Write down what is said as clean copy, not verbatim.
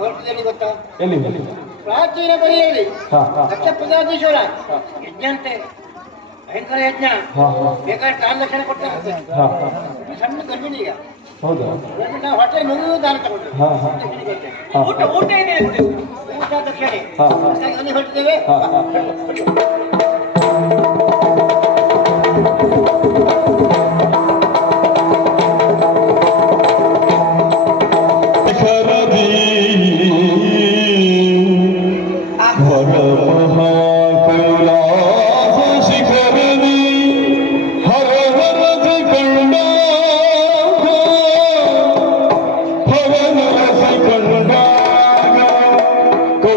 ಹೊರಟಿದ್ದೇನೆ ಗೊತ್ತಾ? ಎಲ್ಲಿ? ಪ್ರಾಚೀನ ಬರಿಯಲ್ಲಿ ದಕ್ಷ ಪ್ರಜಾಧೀಶ್ವರ ಯಜ್ಞ ಅಂತೆ, ಭಯಂಕರ ಯಜ್ಞ. ಬೇಕಾದ್ರೆ ಟ್ರಾನ್ಸಾಕ್ಷನ್ ಕೊಡ್ತಾರೆ. ಸಣ್ಣ ಗರ್ಭಿಣಿ ಈಗ. ಹೌದಾ? ನಾವು ಹೊಟ್ಟೆ ಮಗು ದಾನ ತಗೊಂಡು ಊಟ ಏನೇ ಊಟ ದಕ್ಷಿಣೆ ಅಲ್ಲಿ ಹೊರಟಿದ್ದೇವೆ. Go,